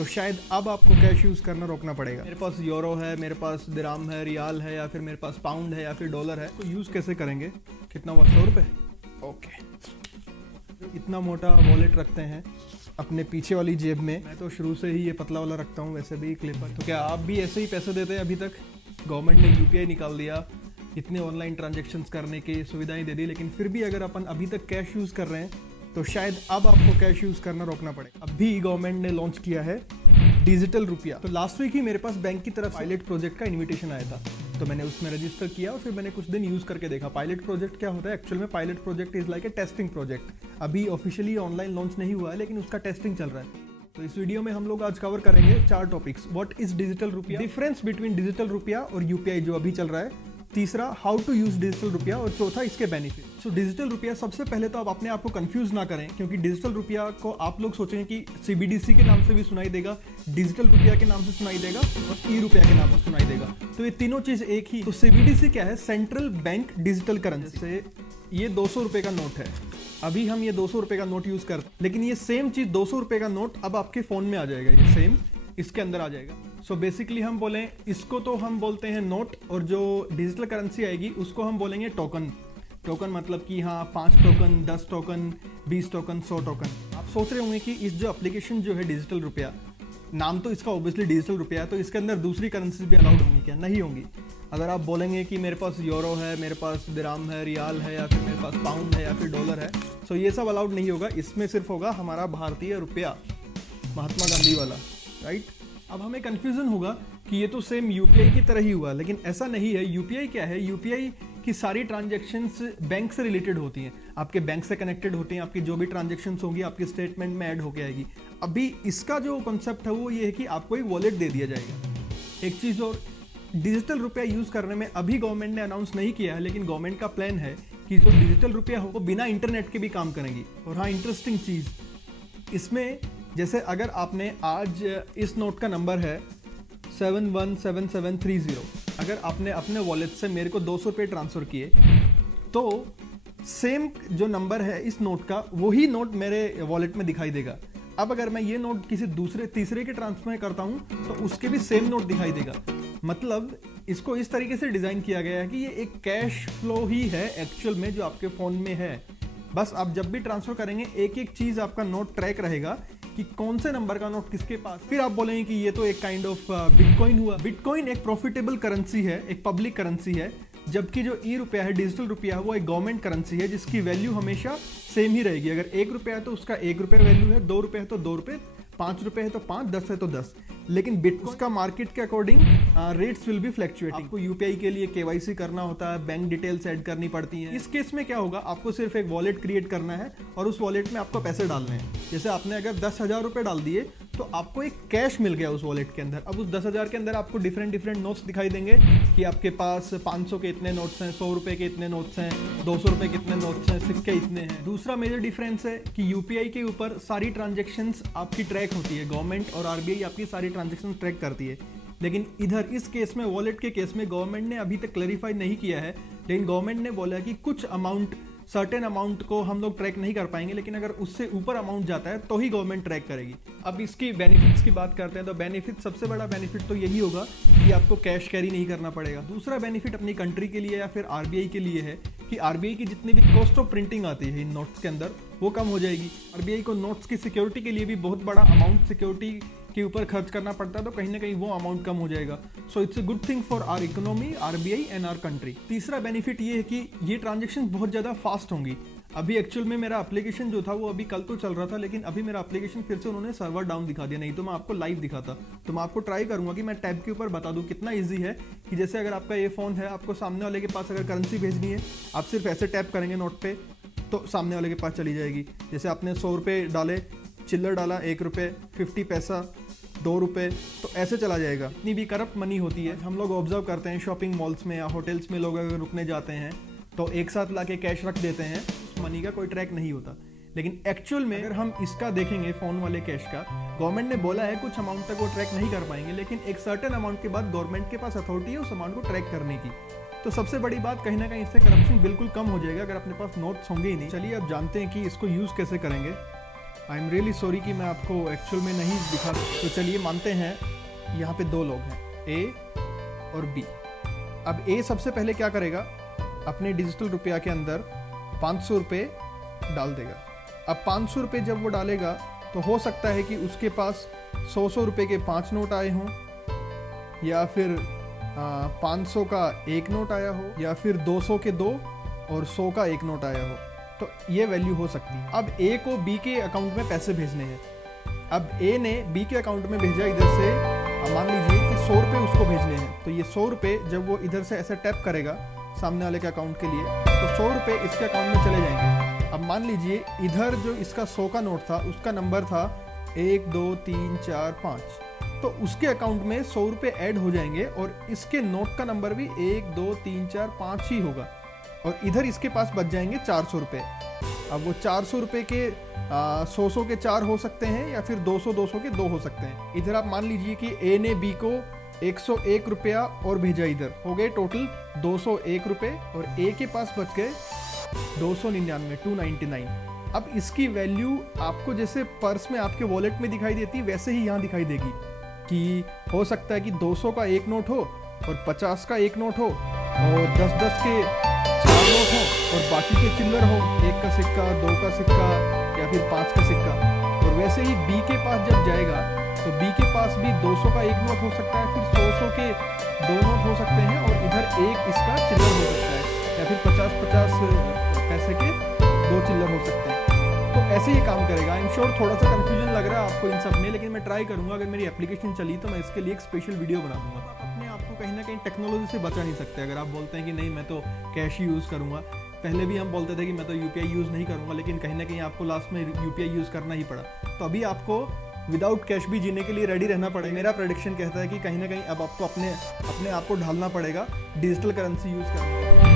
तो शायद अब आपको कैश यूज़ करना रोकना पड़ेगा। मेरे पास यूरो है, मेरे पास दिराम है, रियाल है, या फिर मेरे पास पाउंड है, या फिर डॉलर है, तो यूज़ कैसे करेंगे? कितना हुआ? 100 रुपये। ओके, इतना मोटा वॉलेट रखते हैं अपने पीछे वाली जेब में। मैं तो शुरू से ही ये पतला वाला रखता हूँ, वैसे भी क्लिपर। तो क्या आप भी ऐसे ही पैसे देते हैं? अभी तक गवर्नमेंट ने यूपीआई निकाल दिया, इतने ऑनलाइन ट्रांजेक्शंस करने की सुविधाएं दे दी, लेकिन फिर भी अगर अपन अभी तक कैश यूज़ कर रहे हैं तो शायद अब आपको कैश यूज़ करना रोकना पड़े। अभी गवर्नमेंट ने लॉन्च किया है डिजिटल रुपया। तो लास्ट वीक ही मेरे पास बैंक की तरफ पायलट प्रोजेक्ट का इन्विटेशन आया था, तो मैंने उसमें रजिस्टर किया और फिर मैंने कुछ दिन यूज़ करके देखा। पायलट प्रोजेक्ट क्या होता है? एक्चुअल में pilot project is like a testing project. अभी ऑफिशियली ऑनलाइन लॉन्च नहीं हुआ है, लेकिन उसका टेस्टिंग चल रहा है। तो इस वीडियो में हम लोग आज कवर करेंगे 4 टॉपिक्स। व्हाट इज डिजिटल रुपया, डिफरेंस बिटवीन डिजिटल रुपया और यूपीआई जो अभी चल रहा है, तीसरा हाउ टू यूज डिजिटल रुपया, और चौथा इसके बेनिफिट। सो डिजिटल रुपया, सबसे पहले तो आप अपने आप को कंफ्यूज ना करें, क्योंकि डिजिटल रुपया को आप लोग सोचेंगे कि सीबीडीसी के नाम से भी सुनाई देगा, डिजिटल रुपया के नाम से सुनाई देगा और ई रुपया के नाम से सुनाई देगा। तो ये तीनों चीज एक ही। तो सीबीडीसी क्या है? Central bank digital currency. से ये 200 रुपए का नोट है, अभी हम ये 200 रुपए का नोट यूज करते हैं, लेकिन ये सेम चीज 200 रुपए का नोट अब आपके फोन में आ जाएगा, ये सेम इसके अंदर आ जाएगा। सो बेसिकली हम बोलें इसको तो हम बोलते हैं नोट, और जो डिजिटल करेंसी आएगी उसको हम बोलेंगे टोकन। टोकन मतलब कि हाँ 5 टोकन, 10 टोकन, 20 टोकन, 100 टोकन। आप सोच रहे होंगे कि इस जो एप्लीकेशन जो है डिजिटल रुपया, नाम तो इसका ऑब्वियसली डिजिटल रुपया है, तो इसके अंदर दूसरी करेंसी भी अलाउड होंगी क्या? नहीं होंगी। अगर आप बोलेंगे कि मेरे पास यूरो है, मेरे पास दिराम है, रियाल है, या फिर मेरे पास पाउंड है, या फिर डॉलर है, सो ये सब अलाउड नहीं होगा। इसमें सिर्फ होगा हमारा भारतीय रुपया, महात्मा गांधी वाला, राइट। अब हमें कंफ्यूजन होगा कि ये तो सेम यूपीआई की तरह ही हुआ, लेकिन ऐसा नहीं है। यूपीआई क्या है? यूपीआई की सारी ट्रांजैक्शंस बैंक से रिलेटेड होती हैं, आपके बैंक से कनेक्टेड होती हैं। आपकी जो भी ट्रांजैक्शंस होंगी आपके स्टेटमेंट में ऐड होके आएगी। अभी इसका जो कॉन्सेप्ट है वो ये है कि आपको एक वॉलेट दे दिया जाएगा। एक चीज़ और, डिजिटल रुपया यूज़ करने में अभी गवर्नमेंट ने अनाउंस नहीं किया है, लेकिन गवर्नमेंट का प्लान है कि जो डिजिटल रुपया हो वो बिना इंटरनेट के भी काम करेंगी। और हाँ, इंटरेस्टिंग चीज़ इसमें, जैसे अगर आपने आज इस नोट का नंबर है 717730, अगर आपने अपने वॉलेट से मेरे को 200 रुपये ट्रांसफ़र किए, तो सेम जो नंबर है इस नोट का, वही नोट मेरे वॉलेट में दिखाई देगा। अब अगर मैं ये नोट किसी दूसरे तीसरे के ट्रांसफर करता हूँ तो उसके भी सेम नोट दिखाई देगा। मतलब इसको इस तरीके से डिज़ाइन किया गया है कि ये एक कैश फ्लो ही है एक्चुअल में जो आपके फ़ोन में है। बस आप जब भी ट्रांसफ़र करेंगे एक एक चीज़ आपका नोट ट्रैक रहेगा कि कौन से नंबर का नोट किसके पास। फिर आप बोलेंगे कि ये तो एक काइंड ऑफ बिटकॉइन हुआ। बिटकॉइन एक प्रॉफिटेबल करेंसी है, एक पब्लिक करेंसी है, जबकि जो ई रुपया है, डिजिटल रुपया है, वो एक गवर्नमेंट करेंसी है जिसकी वैल्यू हमेशा सेम ही रहेगी। अगर 1 रुपया है तो उसका 1 रुपये वैल्यू है, 2 रुपये है तो 2 रुपये, 5 रुपये है तो 5, 10 है तो 10। लेकिन बिटकॉइन का मार्केट के according rates will be fluctuating. आपको यूपीआई के लिए केवाईसी करना होता है, बैंक डिटेल्स ऐड करनी पड़ती हैं। इस केस में क्या होगा, आपको सिर्फ एक वॉलेट क्रिएट करना है और उस वॉलेट में आपको पैसे डालने हैं। जैसे आपने अगर 10,000 रुपये डाल दिए तो आपको एक कैश मिल गया उस वॉलेट के अंदर। अब उस 10,000 के अंदर आपको डिफरेंट नोट्स दिखाई देंगे कि आपके पास 500 के इतने नोट्स हैं, 100 रुपये के इतने नोट्स हैं, 200 रुपये के इतने नोट्स हैं, सिक्के इतने हैं। दूसरा मेजर डिफरेंस है कि यूपीआई के ऊपर सारी ट्रांजेक्शन्स आपकी ट्रैक होती है, गवर्नमेंट और आरबीआई आपकी सारी ट्रांजेक्शन ट्रैक करती है। लेकिन इधर इस केस में, वॉलेट के केस में, गवर्नमेंट ने अभी तक क्लैरिफाई नहीं किया है, लेकिन गवर्नमेंट ने बोला कि कुछ अमाउंट, सर्टेन अमाउंट को हम लोग ट्रैक नहीं कर पाएंगे, लेकिन अगर उससे ऊपर अमाउंट जाता है तो ही गवर्नमेंट ट्रैक करेगी। अब इसकी बेनिफिट्स की बात करते हैं तो बेनिफिट, सबसे बड़ा बेनिफिट तो यही होगा कि आपको कैश कैरी नहीं करना पड़ेगा। दूसरा बेनिफिट अपनी कंट्री के लिए या फिर आरबीआई के लिए है कि आरबीआई की जितनी भी कॉस्ट ऑफ प्रिंटिंग आती है इन नोट्स के अंदर, वो कम हो जाएगी। आरबीआई को नोट्स की सिक्योरिटी के लिए भी बहुत बड़ा अमाउंट सिक्योरिटी के ऊपर खर्च करना पड़ता है, तो कहीं ना कहीं वो अमाउंट कम हो जाएगा। So it's a good thing for our economy, RBI and our country. तीसरा बेनिफिट ये है कि ये ट्रांजेक्शन बहुत ज़्यादा फास्ट होंगी। अभी एक्चुअल में मेरा एप्लीकेशन जो था वो अभी कल तो चल रहा था, लेकिन अभी मेरा एप्लीकेशन फिर से उन्होंने सर्वर डाउन दिखा दिया। नहीं तो मैं आपको लाइव दिखाता। तो मैं आपको ट्राई करूंगा कि मैं टैब के ऊपर बता दूं कितना इजी है कि जैसे अगर आपका ये फ़ोन है, आपको सामने वाले के पास अगर करेंसी भेजनी है, आप सिर्फ ऐसे टैप करेंगे नोट पे तो सामने वाले के पास चली जाएगी। जैसे आपने 100 रुपये डाले, चिल्लर डाला 1 रुपये, 50 पैसा, 2 रुपये, तो ऐसे चला जाएगा। इतनी भी करप्ट मनी होती है। हम लोग ऑब्जर्व करते हैं शॉपिंग मॉल्स में या होटल्स में, लोग अगर रुकने जाते हैं तो एक साथ लाके कैश रख देते हैं, उस मनी का कोई ट्रैक नहीं होता। लेकिन एक्चुअल में अगर हम इसका देखेंगे फ़ोन वाले कैश का, गवर्नमेंट ने बोला है कुछ अमाउंट तक वो ट्रैक नहीं कर पाएंगे, लेकिन एक सर्टेन अमाउंट के बाद गवर्नमेंट के पास अथॉरिटी है उस अमाउंट को ट्रैक करने की। तो सबसे बड़ी बात, कहीं ना कहीं इससे करप्शन बिल्कुल कम हो जाएगा अगर अपने पास नोट्स होंगे ही नहीं। चलिए अब जानते हैं कि इसको यूज़ कैसे करेंगे। आई एम रियली सॉरी कि मैं आपको एक्चुअल में नहीं दिखा। तो चलिए मानते हैं यहाँ पे दो लोग हैं, ए और बी। अब ए सबसे पहले क्या करेगा, अपने डिजिटल रुपया के अंदर 500 रुपये डाल देगा। अब 500 रुपये जब वो डालेगा तो हो सकता है कि उसके पास 100 रुपये के 5 नोट आए हों, या फिर 500 का एक नोट आया हो, या फिर 200 के 2 और 100 का एक नोट आया हो। तो ये वैल्यू हो सकती है। अब ए को बी के अकाउंट में पैसे भेजने हैं। अब ए ने बी के अकाउंट में भेजा इधर से, मान लीजिए कि 100 रुपये उसको भेजने हैं। तो ये 100 रुपये जब वो इधर से ऐसे टैप करेगा सामने वाले के अकाउंट के लिए, तो 100 रुपये इसके अकाउंट में चले जाएंगे। अब मान लीजिए इधर जो इसका 100 का नोट था उसका नंबर था 1 2 3 4 5, तो उसके अकाउंट में 100 रुपये ऐड हो जाएंगे और इसके नोट का नंबर भी 1 2 3 4 5 ही होगा, और इधर इसके पास बच जाएंगे 400 रुपये। अब वो 400 रुपये के 100 के 4 हो सकते हैं, या फिर 200 के 2 हो सकते हैं। इधर आप मान लीजिए कि ए ने बी को 101 रुपया और भेजा, इधर हो गए टोटल 201 रुपये, और ए के पास बच गए 299। अब इसकी वैल्यू आपको जैसे पर्स में आपके वॉलेट में दिखाई देती है वैसे ही यहाँ दिखाई देगी, कि हो सकता है कि 200 का एक नोट हो और 50 का एक नोट हो और 10-10 के 4 नोट हो और बाकी के चिल्लर हो, 1 का सिक्का, 2 का सिक्का या फिर 5 का सिक्का। और वैसे ही बी के पास जब जाएगा तो बी के पास भी 200 का एक नोट हो सकता है, फिर 100 के 2 नोट हो सकते हैं, और इधर एक इसका चिल्लर हो सकता है, या फिर 50-50 पैसे के 2 चिल्लर हो सकते हैं। तो ऐसे ही काम करेगा। आई एम श्योर थोड़ा सा कंफ्यूजन लग रहा है आपको इन सब में, लेकिन मैं ट्राई करूंगा, अगर मेरी एप्लीकेशन चली तो मैं इसके लिए एक स्पेशल वीडियो बना दूंगा। आप अपने आप को कहीं ना कहीं टेक्नोलॉजी से बचा नहीं सकते। अगर आप बोलते हैं कि नहीं मैं तो कैश ही यूज़ करूंगा, पहले भी हम बोलते थे कि मैं तो यूपीआई यूज़ नहीं करूंगा, लेकिन कहीं ना कहीं आपको लास्ट में यूपीआई यूज़ करना ही पड़ा। तो अभी आपको विदाउट कैश भी जीने के लिए रेडी रहना पड़ेगा। मेरा प्रेडिक्शन कहता है कि कहीं ना कहीं अब आपको अपने आप को ढालना पड़ेगा डिजिटल करेंसी यूज़ करने के लिए।